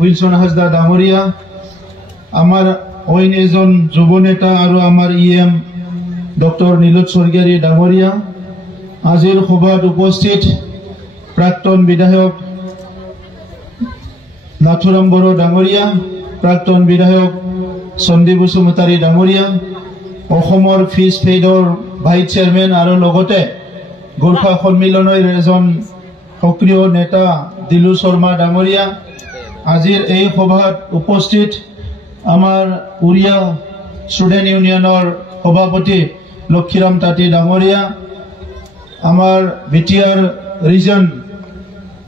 Wilson Hajda ডাঙৰীয়া, আমাৰ অইন এজন যুৱ নেতা আৰু আমাৰ EM ডক্টৰ নীলোৎ স্বৰ্গীয়াৰী ডাঙৰীয়া, আজিৰ সভাত উপস্থিত প্ৰাক্তন বিধায়ক নাথুৰাম বড়ো ডাঙৰীয়া, প্ৰাক্তন বিধায়ক সন্দীপ বসুমতাৰী ডাঙৰীয়া, অসমৰ ফিছ ফেডৰ ভাইচ চেয়াৰমেন আৰু লগতে গোৰ্খা সন্মিলনৰ এজন সক্ৰিয় নেতা দিলু শৰ্মা ডাঙৰীয়া, আজিৰ এই সভাত উপস্থিত আমাৰ উৰিয়া ষ্টুডেণ্ট ইউনিয়নৰ সভাপতি লক্ষীৰাম তাঁতী ডাঙৰীয়া, আমাৰ বিটিআৰ ৰিজন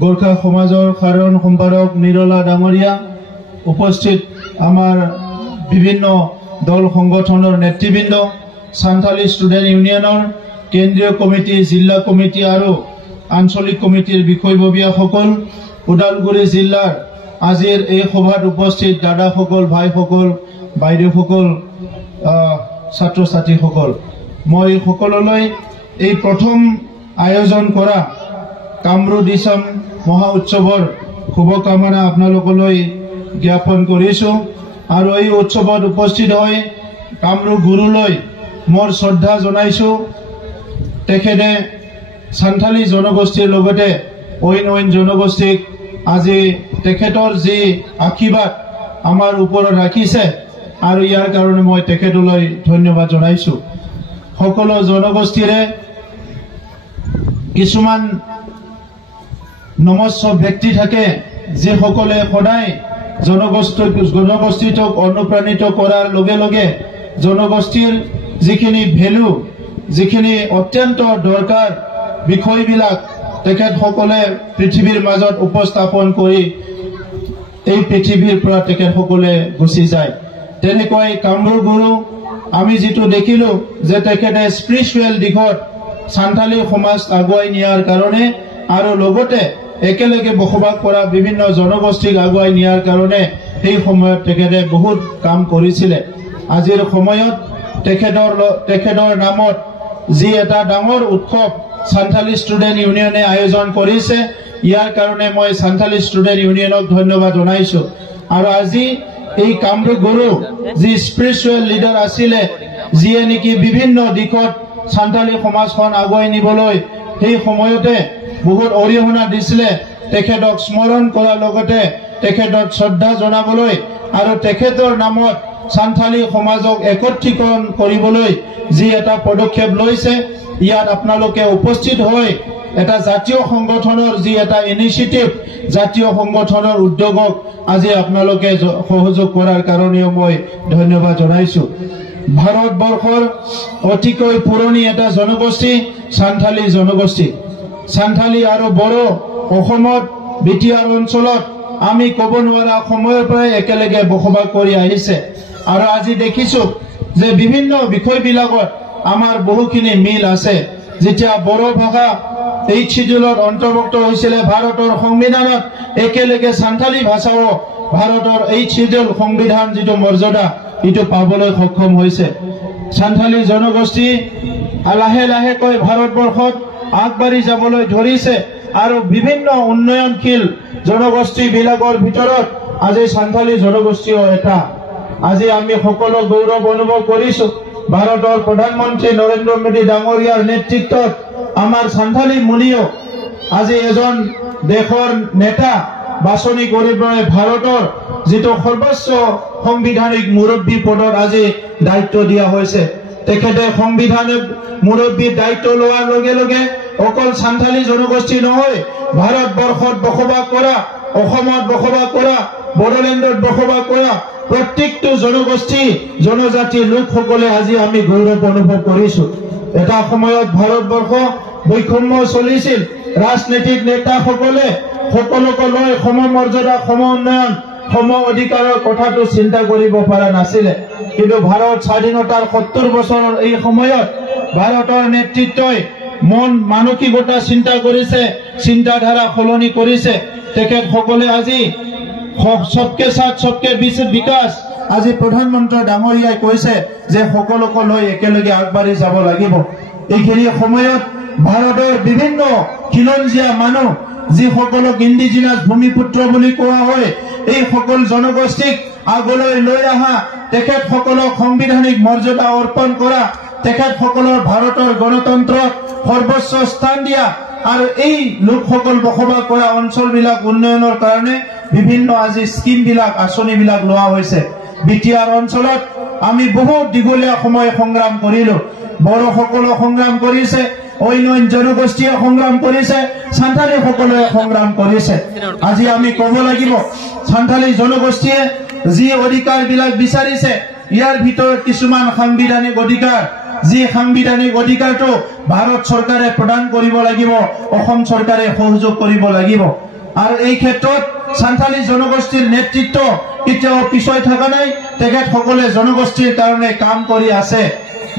গোৰ্খা সমাজৰ সাধাৰণ সম্পাদক নিৰলা ডাঙৰীয়া, উপস্থিত আমাৰ বিভিন্ন দল সংগঠনৰ নেতৃবৃন্দ, সান্থালী ষ্টুডেণ্ট ইউনিয়নৰ কেন্দ্ৰীয় কমিটি, জিলা কমিটি আৰু আঞ্চলিক কমিটিৰ বিষয়ববীয়াসকল, ওদালগুৰি জিলাৰ আজিৰ এই সভাত উপস্থিত দাদাসকল, ভাইসকল, বাইদেউসকল, ছাত্ৰ ছাত্ৰীসকল, মই সকলোলৈ এই প্ৰথম আয়োজন কৰা কামৰূপ দিছাম মহা উৎসৱৰ শুভকামনা আপোনালোকলৈ জ্ঞাপন কৰিছোঁ। আৰু এই উৎসৱত উপস্থিত হৈ কামৰূপ গুৰুলৈ মোৰ শ্ৰদ্ধা জনাইছোঁ। তেখেতে সান্থালী জনগোষ্ঠীৰ লগতে অইন জনগোষ্ঠীক আজি তেখেতৰ যি আশীৰ্বাদ আমাৰ ওপৰত ৰাখিছে আৰু ইয়াৰ কাৰণে মই তেখেতলৈ ধন্যবাদ জনাইছোঁ। সকলো জনগোষ্ঠীৰে কিছুমান নমস্য ব্যক্তি থাকে যিসকলে সদায় জনগোষ্ঠীটোক অনুপ্ৰাণিত কৰাৰ লগে লগে জনগোষ্ঠীৰ যিখিনি ভেলু, যিখিনি অত্যন্ত দৰকাৰ বিষয়বিলাক তেখেতসকলে পৃথিৱীৰ মাজত উপস্থাপন কৰি এই পৃথিৱীৰ পৰা তেখেতসকলে গুচি যায়। তেনেকৈ কামৰূপ গুৰু আমি যিটো দেখিলোঁ যে তেখেতে স্পিৰিচুৱেল দিশত সান্থালী সমাজ আগুৱাই নিয়াৰ কাৰণে আৰু লগতে একেলগে বসবাস কৰা বিভিন্ন জনগোষ্ঠীক আগুৱাই নিয়াৰ কাৰণে সেই সময়ত তেখেতে বহুত কাম কৰিছিলে। আজিৰ সময়ত তেখেতৰ নামত যি এটা ডাঙৰ উৎসৱ সান্থালী ষ্টুডেণ্ট ইউনিয়নে আয়োজন কৰিছে, ইয়াৰ কাৰণে মই সান্থালী ষ্টুডেণ্ট ইউনিয়নক ধন্যবাদ জনাইছোঁ। আৰু আজি এই কামৰূপ গুৰু যি স্পিৰিচুৱেল লিডাৰ আছিলে, যিয়ে নেকি বিভিন্ন দিশত সান্থালী সমাজখন আগুৱাই নিবলৈ সেই সময়তে বহুত অৰিহণা দিছিলে, তেখেতক স্মৰণ কৰাৰ লগতে তেখেতক শ্ৰদ্ধা জনাবলৈ আৰু তেখেতৰ নামত সান্থালী সমাজক একত্ৰীকৰণ কৰিবলৈ যি এটা পদক্ষেপ লৈছে, ইয়াত আপোনালোকে উপস্থিত হৈ এটা জাতীয় সংগঠনৰ যি এটা ইনিচিয়েটিভ, জাতীয় সংগঠনৰ উদ্যোগক আজি আপোনালোকে সহযোগ কৰাৰ কাৰণেও মই ধন্যবাদ জনাইছোঁ। ভাৰতবৰ্ষৰ অতিকৈ পুৰণি এটা জনগোষ্ঠী সান্থালী জনগোষ্ঠী। সান্থালী আৰু বড়ো অসমত বিটিআৰ অঞ্চলত আমি ক'ব নোৱাৰা সময়ৰ পৰাই একেলগে বসবাস কৰি আহিছে আৰু আজি দেখিছোঁ যে বিভিন্ন বিষয়বিলাকত আমাৰ বহুখিনি মিল আছে। যেতিয়া বড়ো ভাষা এই শিডিউলত অন্তৰ্ভুক্ত হৈছিলে ভাৰতৰ সংবিধানত, একেলগে সান্থালী ভাষাও ভাৰতৰ এই শিডিউল সংবিধান যিটো মৰ্যাদা এইটো পাবলৈ সক্ষম হৈছে। সান্থালী জনগোষ্ঠী লাহে লাহেকৈ ভাৰতবৰ্ষত আগবাঢ়ি যাবলৈ ধৰিছে আৰু বিভিন্ন উন্নয়নশীল জনগোষ্ঠীবিলাকৰ ভিতৰত আজি সান্থালী জনগোষ্ঠীও এটা। আজি আমি সকলো গৌৰৱ অনুভৱ কৰিছোঁ। ভাৰতৰ প্ৰধানমন্ত্ৰী নৰেন্দ্ৰ মোদী ডাঙৰীয়াৰ নেতৃত্বত আমাৰ সান্থালী মুনিও আজি এজন দেশৰ নেতা বাছনি কৰিবলৈ ভাৰতৰ যিটো সৰ্বোচ্চ সাংবিধানিক মুৰব্বী পদত আজি দায়িত্ব দিয়া হৈছে। তেখেতে সাংবিধানিক মুৰব্বীৰ দায়িত্ব লোৱাৰ লগে লগে অকল সান্থালী জনগোষ্ঠী নহয়, ভাৰতবৰ্ষত বসবাস কৰা, অসমত বসবাস কৰা, বড়োলেণ্ডত বসবাস কৰা প্ৰত্যেকটো জনগোষ্ঠী জনজাতিৰ লোকসকলে আজি আমি গৌৰৱ অনুভৱ কৰিছোঁ। এটা সময়ত ভাৰতবৰ্ষ বৈষম্য চলিছিল, ৰাজনৈতিক নেতাসকলে সকলোকে লৈ সমমৰ্যাদা, সম উন্নয়ন, সম অধিকাৰৰ কথাটো চিন্তা কৰিব পৰা নাছিলে। কিন্তু ভাৰত স্বাধীনতাৰ ৭০ বছৰৰ এই সময়ত ভাৰতৰ নেতৃত্বই মানসিকতা চিন্তা কৰিছে, চিন্তাধাৰা সলনি কৰিছে। তেখেতসকলে আজি সবকে সাথ সবকে বিকাশ, আজি প্ৰধানমন্ত্ৰী ডাঙৰীয়াই কৈছে যে সকলোকে লৈ একেলগে আগবাঢ়ি যাব লাগিব। এইখিনি সময়ত ভাৰতৰ বিভিন্ন খিলঞ্জীয়া মানুহ যিসকলক ইণ্ডিজিনাছ ভূমিপুত্ৰ বুলি কোৱা হয়, এই সকল জনগোষ্ঠীক আগলৈ লৈ আহা, তেখেতসকলক সাংবিধানিক মৰ্যাদা অৰ্পণ কৰা, তেখেতসকলৰ ভাৰতৰ গণতন্ত্ৰত সৰ্বোচ্চ স্থান দিয়া আৰু এই লোকসকল বসবাস কৰা অঞ্চলবিলাক উন্নয়নৰ কাৰণে বিভিন্ন আজি স্কিম বিলাক আঁচনি বিলাক লোৱা হৈছে। বিটিআৰ অঞ্চলত আমি বহুত দীঘলীয়া সময় সংগ্ৰাম কৰিলো। বড়োসকলে সংগ্ৰাম কৰিছে, অন্য জনগোষ্ঠীয়ে সংগ্ৰাম কৰিছে, সান্থালীসকলে সংগ্ৰাম কৰিছে। আজি আমি ক'ব লাগিব সান্থালী জনগোষ্ঠীয়ে যি অধিকাৰ বিলাক বিচাৰিছে, ইয়াৰ ভিতৰত কিছুমান সাংবিধানিক অধিকাৰ, যি সাংবিধানিক অধিকাৰটো ভাৰত চৰকাৰে প্ৰদান কৰিব লাগিব, অসম চৰকাৰে সহযোগ কৰিব লাগিব। আৰু এই ক্ষেত্ৰত সান্থালী জনগোষ্ঠীৰ নেতৃত্ব কেতিয়াও পিছুৱাই থকা নাই, তেখেতসকলে জনগোষ্ঠীৰ কাৰণে কাম কৰি আছে।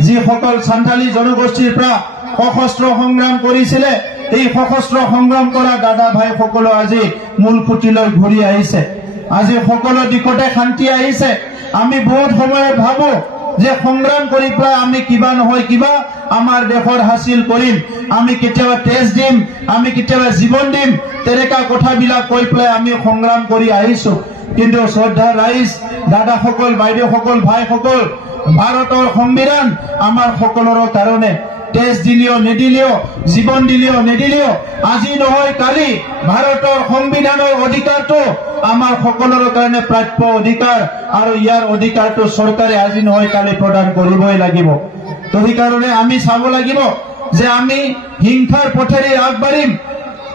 যিসকল সান্থালী জনগোষ্ঠীৰ পৰা সশস্ত্ৰ সংগ্ৰাম কৰিছিলে, এই সশস্ত্ৰ সংগ্ৰাম কৰা দাদা ভাইসকলে আজি মূল খুঁটিলৈ ঘূৰি আহিছে। আজি সকলো দিশতে শান্তি আহিছে। আমি বহুত সময়ত ভাবো যে সংগ্ৰাম কৰি পেলাই আমি কিবা নহয় কিবা আমাৰ দেশৰ হাসিল কৰিম, আমি কেতিয়াবা তেজ দিম, আমি কেতিয়াবা জীৱন দিম, তেনেকা কথাবিলাক কৈ পেলাই আমি সংগ্ৰাম কৰি আহিছো। কিন্তু শ্ৰদ্ধা ৰাইজ, দাদাসকল, বাইদেউসকল, ভাইসকল, ভাৰতৰ সংবিধান আমাৰ সকলোৰে কাৰণে। তেজ দিলেও নিদিলেও, জীৱন দিলেও নিদিলেও, আজি নহয় কালি ভাৰতৰ সংবিধানৰ অধিকাৰটো আমাৰ সকলোৰে কাৰণে প্ৰাপ্য অধিকাৰ, আৰু ইয়াৰ অধিকাৰটো চৰকাৰে আজি নহয় কালি প্ৰদান কৰিবই লাগিব। তো সেইকাৰণে আমি চাব লাগিব যে আমি হিংসাৰ পথেৰে আগবাঢ়িম,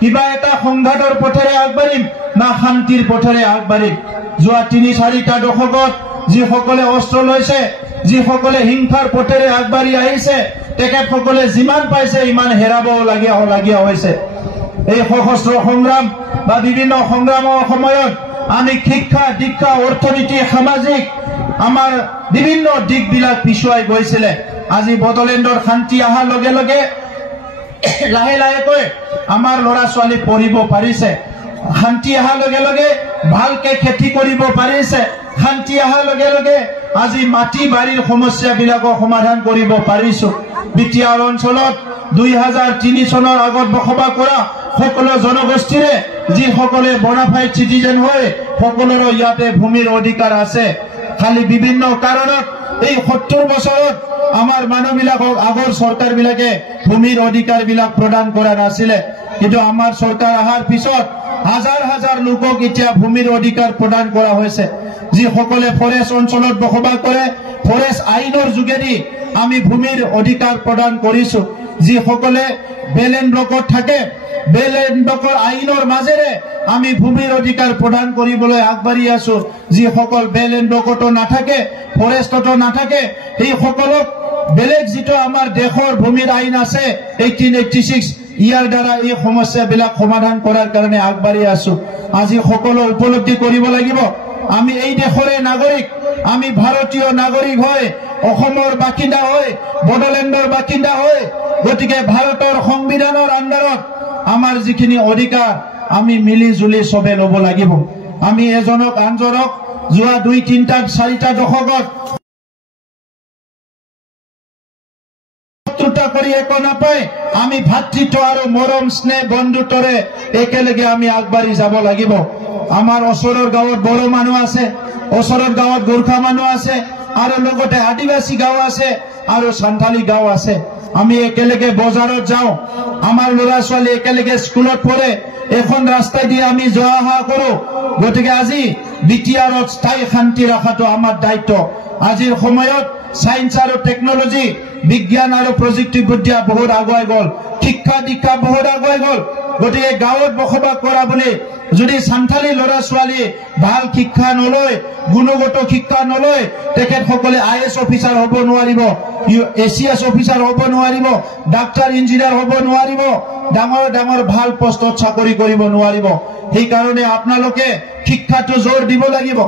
কিবা এটা সংঘাতৰ পথেৰে আগবাঢ়িম না শান্তিৰ পথেৰে আগবাঢ়িম। যোৱা ৩-৪টা দশকত যিসকলে অস্ত্ৰ লৈছে, যিসকলে হিংসাৰ পথেৰে আগবাঢ়ি আহিছে, তেখেতসকলে যিমান পাইছে ইমান হেৰাবলগীয়া হৈছে। এই সশস্ত্ৰ সংগ্ৰাম বা বিভিন্ন সংগ্ৰামৰ সময়ত আমি শিক্ষা, দীক্ষা, অৰ্থনীতি, সামাজিক আমাৰ বিভিন্ন দিশবিলাক পিছুৱাই গৈছিলে। আজি বড়োলেণ্ডৰ শান্তি অহাৰ লগে লগে লাহে লাহেকৈ আমাৰ ল'ৰা ছোৱালী পঢ়িব পাৰিছে। শান্তি অহাৰ লগে লগে ভালকে খেতি কৰিব পাৰিছে। শান্তি অহাৰ লগে লগে আজি মাটি বাৰীৰ সমস্যাবিলাকক সমাধান কৰিব পাৰিছো। বিটিআৰ অঞ্চলত 2003 চনৰ আগত বসবাস কৰা সকলো জনগোষ্ঠীৰে যিসকলে বনাফাইড চিটিজেন হয়, সকলোৰে ইয়াতে ভূমিৰ অধিকাৰ আছে। খালি বিভিন্ন কাৰণত এই 70 বছৰত আমাৰ মানুহবিলাকক আগৰ চৰকাৰ বিলাকে ভূমিৰ অধিকাৰ বিলাক প্ৰদান কৰা নাছিলে। কিন্তু আমাৰ চৰকাৰ অহাৰ পিছত হাজাৰ হাজাৰ লোকক এতিয়া ভূমিৰ অধিকাৰ প্ৰদান কৰা হৈছে। যিসকলে ফৰেষ্ট অঞ্চলত বসবাস কৰে, ফৰেষ্ট আইনৰ যোগেদি আমি ভূমিৰ অধিকাৰ প্ৰদান কৰিছো। যিসকলে বেলেণ্ড ব্লকত থাকে, বেলেণ্ড ব্লকৰ আইনৰ মাজেৰে আমি ভূমিৰ অধিকাৰ প্ৰদান কৰিবলৈ আগবাঢ়ি আছো। যিসকল বেলেণ্ড ব্লকতো নাথাকে, ফৰেষ্টতো নাথাকে, সেই সকলক বেলেগ যিটো আমাৰ দেশৰ ভূমিৰ আইন আছে 1886, ইয়াৰ দ্বাৰা এই সমস্যাবিলাক সমাধান কৰাৰ কাৰণে আগবাঢ়ি আছো। আজি সকলো উপলব্ধি কৰিব লাগিব আমি এই দেশৰে নাগৰিক, আমি ভাৰতীয় নাগৰিক হয়, অসমৰ বাসিন্দা হয়, বড়োলেণ্ডৰ বাসিন্দা হয়। গতিকে ভাৰতৰ সংবিধানৰ আণ্ডাৰত আমাৰ যিখিনি অধিকাৰ আমি মিলি জুলি সবে ল'ব লাগিব। আমি এজনক আনজনক যোৱা 2-3-4টা দশকত কৰি একো নাপায়, আমি ভাতৃত্ব আৰু মৰম স্নেহ বন্ধুত্বৰে একেলগে আমি আগবাঢ়ি যাব লাগিব। আমাৰ ওচৰৰ গাঁৱত বড়ো মানুহ আছে, ওচৰৰ গাঁৱত গোৰ্খা মানুহ আছে, আৰু লগতে আদিবাসী গাঁও আছে আৰু সান্থালী গাঁও আছে। আমি একেলগে বজাৰত যাওঁ, আমাৰ ল'ৰা ছোৱালী একেলগে স্কুলত পঢ়ে, এখন ৰাস্তাই দি আমি যোৱা অহা কৰো। গতিকে আজি বিটিআৰত স্থায়ী শান্তি ৰখাটো আমাৰ দায়িত্ব। আজিৰ সময়ত সায়েন্স আৰু টেকনলজি, বিজ্ঞান আৰু প্ৰযুক্তিবিদ্যা বহুত আগুৱাই গ'ল, শিক্ষা দীক্ষা বহুত আগুৱাই গ'ল। গতিকে গাঁৱত বসবাস কৰা বুলি যদি সান্থালী ল'ৰা ছোৱালী ভাল শিক্ষা নলয়, গুণগত শিক্ষা নলয়, তেখেতসকলে IAS অফিচাৰ হ'ব নোৱাৰিব, ACS অফিচাৰ হ'ব নোৱাৰিব, ডাক্তৰ ইঞ্জিনিয়াৰ হ'ব নোৱাৰিব, ডাঙৰ ডাঙৰ ভাল পষ্টত চাকৰি কৰিব নোৱাৰিব। সেইকাৰণে আপোনালোকে শিক্ষাটো জোৰ দিব লাগিব।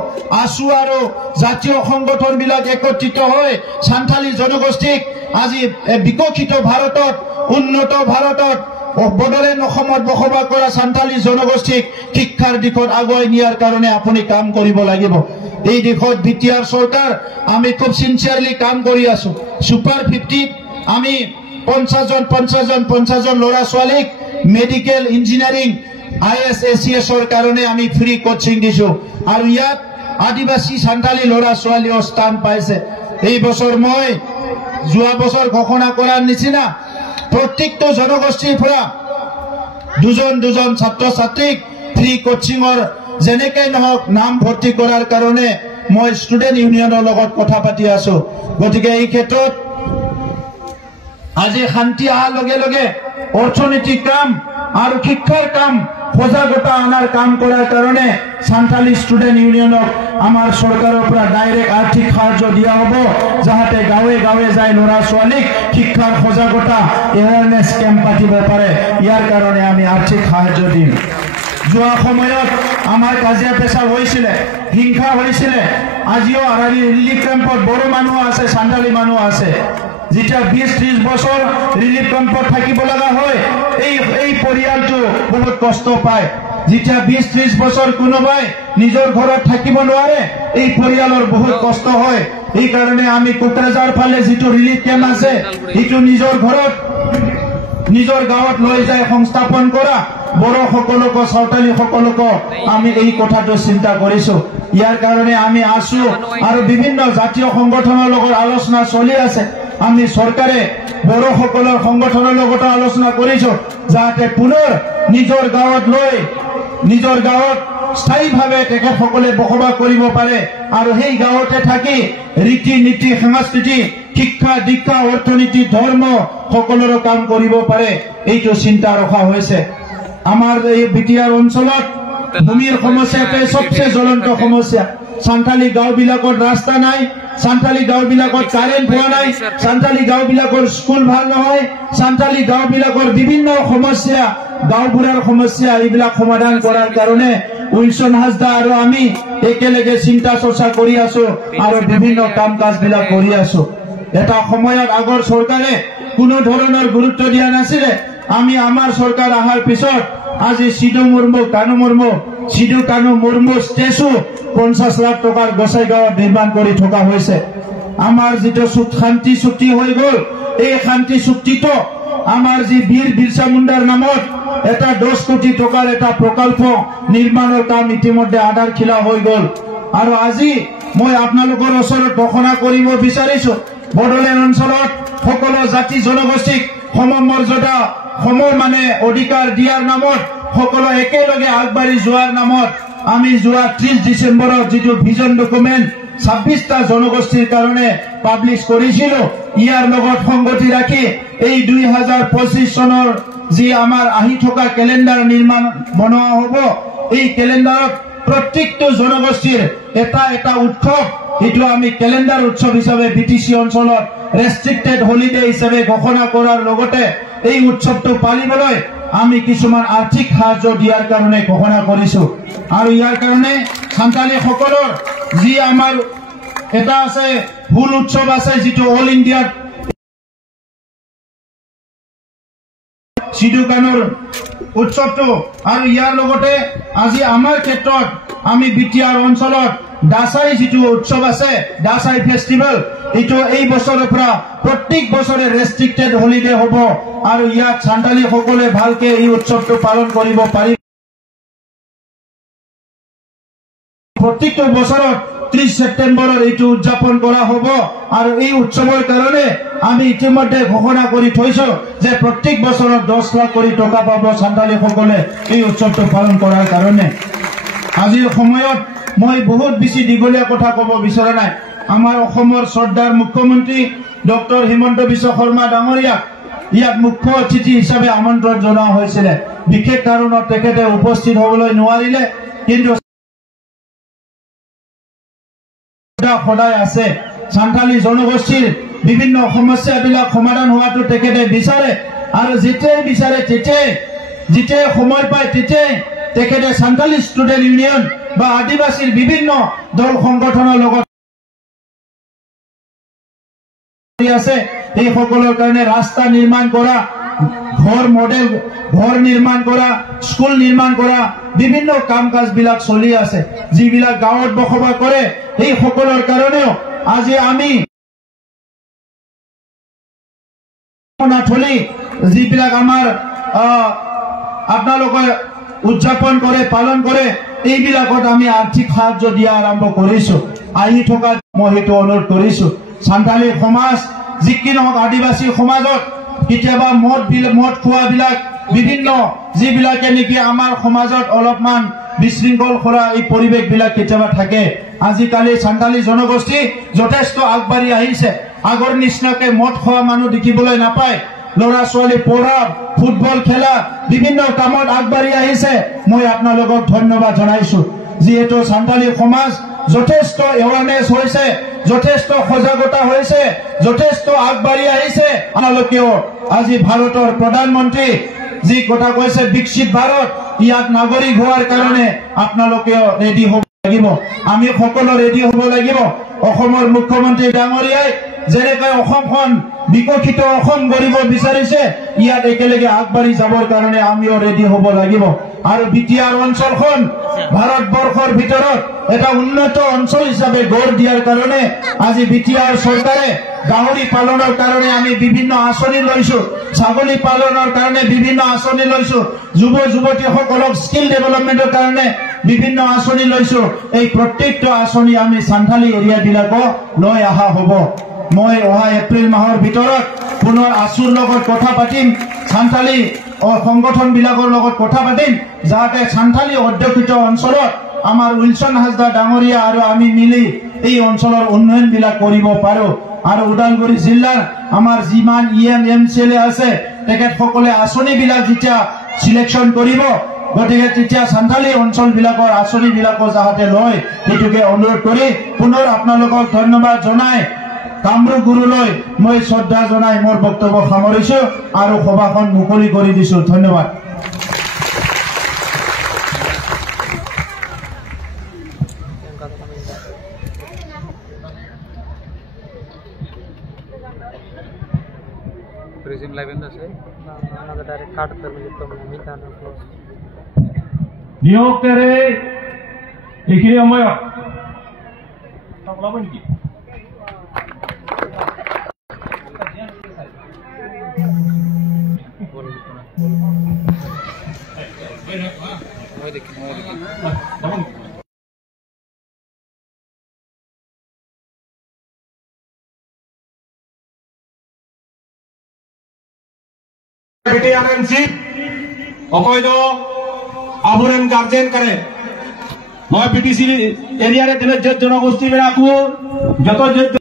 আছু আৰু জাতীয় সংগঠন বিলাক একত্ৰিত হৈ সান্থালী জনগোষ্ঠীক আজি বিকশিত ভাৰতত, উন্নত ভাৰতত বড়োলেণ্ড অসমত বসবাস কৰা সান্থালী জনগোষ্ঠীক শিক্ষাৰ দিশত আগুৱাই নিয়াৰ কাৰণে আপুনি কাম কৰিব লাগিব। এই দিশত বিটিআৰ চৰকাৰ আমি খুব সিনচিয়াৰলি কাম কৰি আছো। সুপাৰ 50 আমি 50জন ল'ৰা ছোৱালীক মেডিকেল, ইঞ্জিনিয়াৰিং, ISACSৰ কাৰণে আমি ফ্ৰী কোচিং দিছো আৰু ইয়াত আদিবাসী সান্তালী ল'ৰা ছোৱালীও স্থান পাইছে এই বছৰ মই যোৱা বছৰ ঘোষণা কৰাৰ নিচিনা প্ৰত্যেকটো জনগোষ্ঠীৰ পৰা দুজন ছাত্ৰ ছাত্ৰীক ফ্ৰী কোচিংৰ যেনেকৈ নহওক নাম ভৰ্তি কৰাৰ কাৰণে মই ষ্টুডেণ্ট ইউনিয়নৰ লগত কথা পাতি আছো গতিকে এই ক্ষেত্ৰত আজি শান্তি অহাৰ লগে লগে অৰ্থনৈতিক কাম আৰু শিক্ষাৰ কাম সজাগতা আনাৰ কাম কৰাৰ কাৰণে সান্তালী ষ্টুডেণ্ট ইউনিয়নক আমাৰ চৰকাৰৰ পৰা ডাইৰেক্ট আৰ্থিক সাহায্য দিয়া হ'ব যাতে গাঁৱে গাঁৱে যায় ল'ৰা ছোৱালীক শিক্ষাৰ সজাগতা এৱাৰনেছ কেম্প পাতিব পাৰে ইয়াৰ কাৰণে আমি আৰ্থিক সাহায্য দিম যোৱা সময়ত আমাৰ কাজিয়া পেচাল হৈছিলে হিংসা হৈছিলে আজিও আৰাৰী ৰিলিফ কেম্পত বড়ো মানুহ আছে সান্তালী মানুহ আছে যেতিয়া 20-30 বছৰ ৰিলিফ কেম্পত থাকিব লগা হয় এই পৰিয়ালটো বহুত কষ্ট পায় যেতিয়া 20-30 বছৰ কোনোবাই নিজৰ ঘৰত থাকিব নোৱাৰে এই পৰিয়ালৰ বহুত কষ্ট হয় এই কাৰণে আমি কোকৰাঝাৰ ফালে যিটো ৰিলিফ কেম্প আছে এইটো নিজৰ ঘৰত নিজৰ গাঁৱত লৈ যায় সংস্থাপন কৰা বড়ো সকলক সাঁওতালী সকলক আমি এই কথাটো চিন্তা কৰিছো ইয়াৰ কাৰণে আমি আছো আৰু বিভিন্ন জাতীয় সংগঠনৰ লগত আলোচনা চলি আছে আমি চৰকাৰে বড়ো সকলৰ সংগঠনৰ লগত আলোচনা কৰিছো যাতে পুনৰ নিজৰ গাঁৱত লৈ নিজৰ গাঁৱত স্থায়ীভাৱে তেখেতসকলে বসবাস কৰিব পাৰে আৰু সেই গাঁৱতে থাকি ৰীতি নীতি সংস্কৃতি শিক্ষা দীক্ষা অৰ্থনীতি ধৰ্ম সকলোৰে কাম কৰিব পাৰে এইটো চিন্তা ৰখা হৈছে আমাৰ এই বিটিআৰ অঞ্চলত ভূমিৰ সমস্যাটো সবচেয়ে জ্বলন্ত সমস্যা সান্তালী গাঁওবিলাকত ৰাস্তা নাই সান্তালী গাঁওবিলাকত কাৰেণ্ট পোৱা নাই সান্তালী গাঁওবিলাকৰ স্কুল ভাল নহয় সান্তালী গাঁওবিলাকৰ বিভিন্ন সমস্যা গাঁওবুঢ়াৰ সমস্যা এইবিলাক সমাধান কৰাৰ কাৰণে উইলছন হাজদা আৰু আমি একেলগে চিন্তা চৰ্চা কৰি আছো আৰু বিভিন্ন কাম কাজবিলাক কৰি আছো এটা সময়ত আগৰ চৰকাৰে কোনো ধৰণৰ গুৰুত্ব দিয়া নাছিলে আমি আমাৰ চৰকাৰ অহাৰ পিছত আজি সিধু কানু মুৰ্মু ষ্টেচু 50 লাখ টকাৰ গোসাইগাঁৱত নিৰ্মাণ কৰি থকা হৈছে আমাৰ যিটো শান্তি চুক্তি হৈ গ'ল এই শান্তি চুক্তিটো আমাৰ যি বীৰ বিৰছা মুণ্ডাৰ নামত এটা 10 কোটি টকাৰ এটা প্ৰকল্প নিৰ্মাণৰ কাম ইতিমধ্যে আধাৰশিলা হৈ গ'ল আৰু আজি মই আপোনালোকৰ ওচৰত ঘোষণা কৰিব বিচাৰিছো বড়োলেণ্ড অঞ্চলত সকলো জাতি জনগোষ্ঠীক সমমৰ্যাদা মানে অধিকাৰ দিয়াৰ নামত সকলো একেলগে আগবাঢ়ি যোৱাৰ নামত আমি যোৱা 30 ডিসেম্বৰত যিটো ভিজন ডকুমেন্ট 26টা জনগোষ্ঠীৰ কাৰণে পাব্লিছ কৰিছিল ইয়াৰ লগত সংগতি ৰাখি এই 2025 চনৰ যি আমাৰ আহি থকা ক্যালেন্ডাৰ নিৰ্মাণ বনোৱা হ'ব এই ক্যালেন্ডাৰত প্ৰত্যেকটো জনগোষ্ঠীৰ এটা উৎসৱ এটো আমি ক্যালেন্ডাৰ উৎসৱ হিচাপে বিটিসি অঞ্চলত ৰেষ্ট্ৰিক্টেড হলিডে হিচাপে ঘোষণা কৰাৰ লগতে এই উৎসৱটো পালিবলৈ আমি কিছুমান আৰ্থিক সাহায্য দিয়াৰ কাৰণে ঘোষণা কৰিছো আৰু ইয়াৰ কাৰণে সান্তালী সকলৰ যি আমাৰ এটা আছে ফুল উৎসৱ আছে যেটো অল ইন্ডিয়া সিধু কানুৰ উৎসৱটো আৰু ইয়াৰ লগতে আজি আমাৰ ক্ষেত্ৰত আমি বিটিআৰ অঞ্চলত দাসাই যেটো উৎসৱ আছে দাসাই ফেষ্টিভেল এটো এই বছৰৰ পৰা প্ৰত্যেক বছৰে ৰেষ্ট্ৰিক্টেড হলিডে হ'ব আৰু ইয়াত সান্তালী সকলে ভালকে এই উৎসৱটো পালন কৰিব পাৰিব প্ৰত্যেক বছৰত 30 সেপ্টেম্বৰৰ এটো উদযাপন কৰা হ'ব আৰু এই উৎসৱৰ কাৰণে আমি ইতিমধ্যে ঘোষণা কৰি থৈছো যে প্ৰত্যেক বছৰত 10 লাখ কোটি টকা পাব সান্তালী সকলে এই উৎসৱটো পালন কৰাৰ কাৰণে আজিৰ সময়ত মই বহুত বেছি দীঘলীয়া কথা ক'ব বিচৰা নাই আমাৰ অসমৰ শ্ৰদ্ধাৰ মুখ্যমন্ত্ৰী ডক্টৰ হিমন্ত বিশ্ব শৰ্মা ডাঙৰীয়া ইয়াত মুখ্য অতিথি হিচাপে আমন্ত্ৰণ জনোৱা হৈছিল বিশেষ কাৰণত তেখেতে উপস্থিত হ'বলৈ নোৱাৰিলে কিন্তু সদায় আছে সান্তালী জনগোষ্ঠীৰ বিভিন্ন সমস্যাবিলাক সমাধান হোৱাটো তেখেতে বিচাৰে আৰু যেতিয়াই বিচাৰে যেতিয়াই সময় পায় তেতিয়াই তেখেতে সান্তালী ষ্টুডেণ্ট ইউনিয়ন বা আদিবাসীৰ বিভিন্ন দল সংগঠনৰ লগত আছে এই সকলৰ কাৰণে ৰাস্তা নিৰ্মাণ কৰা ঘৰ নিৰ্মাণ কৰা স্কুল নিৰ্মাণ কৰা বিভিন্ন কাম কাজবিলাক চলি আছে যিবিলাক গাঁৱত বসবাস কৰে এই সকলৰ কাৰণেও আজি আমি যিবিলাক আমাৰ আপোনালোকৰ উদযাপন কৰে পালন কৰে এইবিলাকত আমি আৰ্থিক সাহায্য দিয়া আৰম্ভ কৰিছো আহি থকা মই সেইটো অনুৰোধ কৰিছো সান্থালী সমাজ যিকি নহওক আদিবাসী সমাজত কেতিয়াবা মদ খোৱাবিলাক বিভিন্ন যিবিলাকে নেকি আমাৰ সমাজত অলপমান বিশৃংখল কৰা এই পৰিৱেশ বিলাক কেতিয়াবা থাকে আজিকালি সান্থালী জনগোষ্ঠী যথেষ্ট আগবাঢ়ি আহিছে আগৰ নিচিনাকে মদ খোৱা মানুহ দেখিবলৈ নাপায় লৰা ছোৱালী পঢ়া ফুটবল খেলা বিভিন্ন কামত আগবাঢ়ি আহিছে মই আপোনালোকক ধন্যবাদ জনাইছো যিহেতু সান্থালী সমাজ যথেষ্ট এৱাৰনেছ হৈছে যথেষ্ট সজাগতা হৈছে যথেষ্ট আগবাঢ়ি আহিছে আপোনালোকেও আজি ভাৰতৰ প্ৰধানমন্ত্ৰী যি কথা কৈছে বিকশিত ভাৰত ইয়াত নাগৰিক হোৱাৰ কাৰণে আপোনালোকেও ৰেডি হ'ব লাগিব আমি সকলো ৰেডি হ'ব লাগিব অসমৰ মুখ্যমন্ত্ৰী ডাঙৰীয়াই যেনেকৈ অসমখন বিকশিত অসম কৰিব বিচাৰিছে ইয়াত একেলগে আগবাঢ়ি যাবৰ কাৰণে আমিও ৰেডি হ'ব লাগিব আৰু বিটিআৰ অঞ্চলখন ভাৰতবৰ্ষৰ ভিতৰত এটা উন্নত অঞ্চল হিচাপে গঢ় দিয়াৰ কাৰণে আজি বিটিআৰ চৰকাৰে গাহৰি পালনৰ কাৰণে আমি বিভিন্ন আঁচনি লৈছো ছাগলী পালনৰ কাৰণে বিভিন্ন আঁচনি লৈছো যুৱ যুৱতীসকলক স্কিল ডেভেলপমেণ্টৰ কাৰণে বিভিন্ন আঁচনি লৈছো এই প্ৰত্যেকটো আঁচনি আমি সান্থালী এৰিয়া বিলাকক লৈ অহা হ'ব মই অহা এপ্ৰিল মাহৰ ভিতৰত পুনৰ আছুৰ লগত কথা পাতিম সান্থালী সংগঠন বিলাকৰ লগত কথা পাতিম যাতে সান্থালী অধ্যুষিত অঞ্চলত আমাৰ উইলছন হাজদা ডাঙৰীয়া আৰু আমি মিলি এই অঞ্চলৰ উন্নয়ন বিলাক কৰিব পাৰো আৰু ওদালগুৰি জিলাৰ আমাৰ যিমান ইএম এমচিএলএ আছে তেখেতসকলে আঁচনি বিলাক যেতিয়া সিলেকশ্যন কৰিব গতিকে তেতিয়া সান্থালী অঞ্চল বিলাকৰ আঁচনি বিলাকো যাতে লয় সেইটোকে অনুৰোধ কৰি পুনৰ আপোনালোকক ধন্যবাদ জনাই কামৰূপ গুৰুলৈ মই শ্ৰদ্ধা জনাই মোৰ বক্তব্য সামৰিছো আৰু সভাখন মুকলি কৰি দিছো ধন্যবাদ প্ৰিজিম লাইভ এন্ড আছে আমাদেৰ ডাইৰেক্ট কাট কৰে দিতে হবে মিটানো ক্লোজ নিয়োগ কৰে এইখিনি সময় ওলাব নেকি অকয় তো আবুৰেন গাৰ্জেন কৰে মই পিটিসি এৰিয়াৰে জনগোষ্ঠী বেড়াকু যত